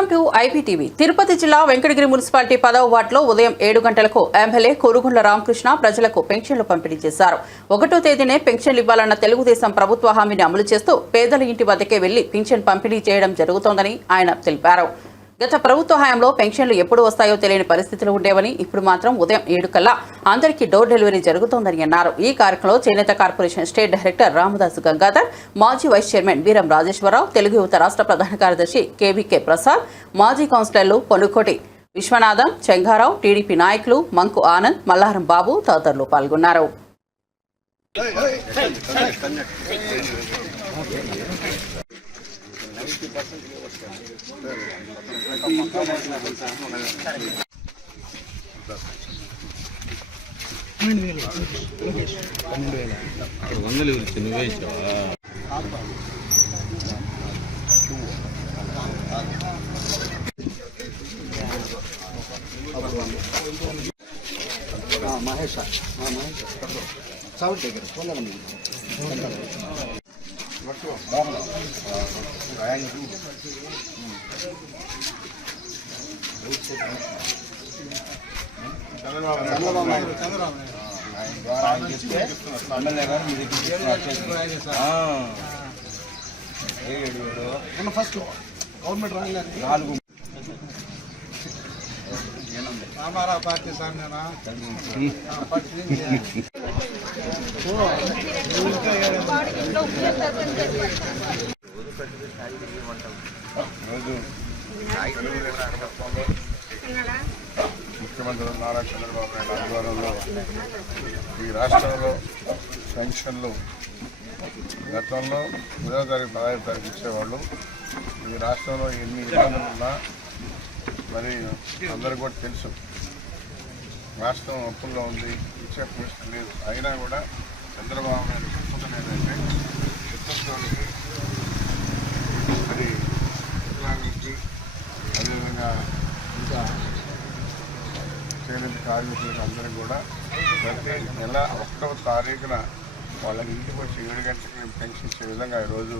Welcome to IPTV. Tirupati జిల్లా Venkatagiri municipality 10వ వార్డులో ఉదయం 7 గంటలకు ఎమ్మెల్యే కురుగుండ్ల రామకృష్ణ ప్రజలకు పెన్షన్లు పంపిణీ చేశారు. 1వ తేదీనే పెన్షన్లు ఇవ్వాలన్న తెలుగుదేశం ప్రభుత్వ హామీని అమలు చేస్తూ పేదల ఇంటి వద్దకే వెళ్లి పెన్షన్ పంపిణీ చేయడం జరుగుతోందని ఆయన తెలిపారు. గత ప్రభుత్వ హయాంలో పెన్షన్లు ఎప్పుడు వస్తాయో తెలియని పరిస్థితులు ఉండేవని, ఇప్పుడు మాత్రం ఉదయం 7 కల్లా అందరికీ డోర్ డెలివరీ జరుగుతోందని అన్నారు. ఈ కార్యక్రమంలో చేనేత corporation state director Ramadasu Gangadhar, మాజీ వైస్ చైర్మన్ వీరం రాజేశ్వరరావు, తెలుగు యువత రాష్ట్ర ప్రధాన కార్యదర్శి కేవీకే ప్రసాద్, మాజీ కౌన్సిలర్లు పొనుకోటి విశ్వనాథం, చెంగారావు, టీడీపీ నాయకులు మంకు ఆనంద్, మల్లారం బాబు తదితరులు పాల్గొన్నారు. మహేష్ సౌత్ దగ్గర ఫస్ట్ గవర్నమెంట్ రాలేదు हमारा पार्टी सामने ना ముఖ్యమంత్రి నారా చంద్రబాబు నాయుడు ఆధ్వర్యంలో ఈ రాష్ట్రంలో పెన్షన్లు గతంలో 10వ తారీఖు 15వ తారీఖు ఇచ్చేవాళ్ళు. ఈ రాష్ట్రంలో ఎన్ని ఇబ్బందులు ఉన్నా మరి అందరికీ కూడా తెలుసు, రాష్ట్రం అప్పుల్లో ఉంది, ఇచ్చే పరిస్థితి లేదు. అయినా కూడా చంద్రబాబు నాయుడు చెప్పుకున్న ఏంటంటే చిత్తూరుకి మరి వికలాంగులకి అదేవిధంగా ఇంకా చేనేత కార్మికులకి అందరికీ కూడా ప్రతి నెల 1వ తారీఖున వాళ్ళకి ఇంటికి వచ్చి 7 గంటలకి పెన్షన్ ఇచ్చే విధంగా ఈరోజు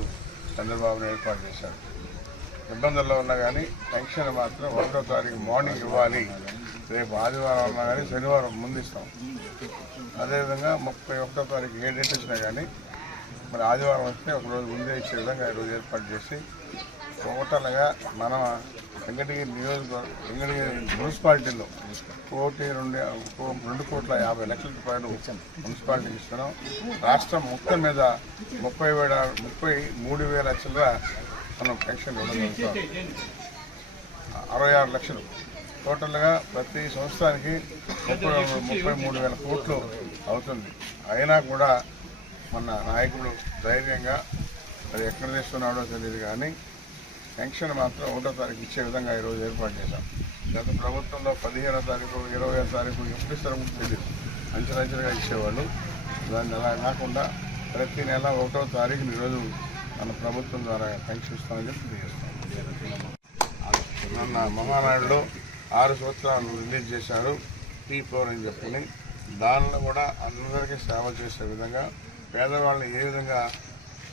చంద్రబాబు నాయుడు ఏర్పాటు చేశారు. ఇబ్బందుల్లో ఉన్నా కానీ పెన్షన్ మాత్రం 1వ తారీఖు మార్నింగ్ ఇవ్వాలి. రేపు ఆదివారం ఉన్నా కానీ శనివారం ముందు ఇస్తాం. అదేవిధంగా 31వ తారీఖు ఏ డేట్ వచ్చినా కానీ మరి ఆదివారం వస్తే ఒకరోజు ముందే ఇచ్చే విధంగా ఈరోజు ఏర్పాటు చేసి టోటల్గా మన వెంకటగిరి నియోజకవర్గం వెంకటగిరి మున్సిపాలిటీలో 2,50,00,000 రూపాయలు మున్సిపాలిటీకి ఇస్తున్నాం. రాష్ట్రం మొత్తం మీద 33,000 చిల్లర మనం పెన్షన్ ఇవ్వడం జరుగుతాం. 66 లక్షలు టోటల్గా ప్రతి సంవత్సరానికి 33,000 కోట్లు అవుతుంది. అయినా కూడా మన నాయకుడు ధైర్యంగా అది ఎక్కడ తెస్తున్నాడో తెలియదు కానీ పెన్షన్ మాత్రం 1వ తారీఖు ఇచ్చే విధంగా ఈరోజు ఏర్పాటు చేశాం. గత ప్రభుత్వంలో 15వ తారీఖు 20వ తారీఖు ఎప్పుడు ఇస్తారో తెలియదు, అంచెలంచెలుగా ఇచ్చేవాళ్ళు. దాన్ని అలా కాకుండా ప్రతి నెల 1వ తారీఖుని ఈరోజు మన ప్రభుత్వం ద్వారా పెన్షన్ ఇస్తామని చెప్పి తెలియజేస్తాం. మన మహానాయుడులో 6 సంవత్సరాలు రిలీజ్ చేశారు P4 అని చెప్పని. దానిలో కూడా అందరికీ సేవ చేసే విధంగా పేదవాళ్ళని ఏ విధంగా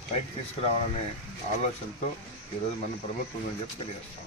పైకి తీసుకురావాలనే ఆలోచనతో ఈరోజు మన ప్రభుత్వం అని చెప్పి తెలియజేస్తాం.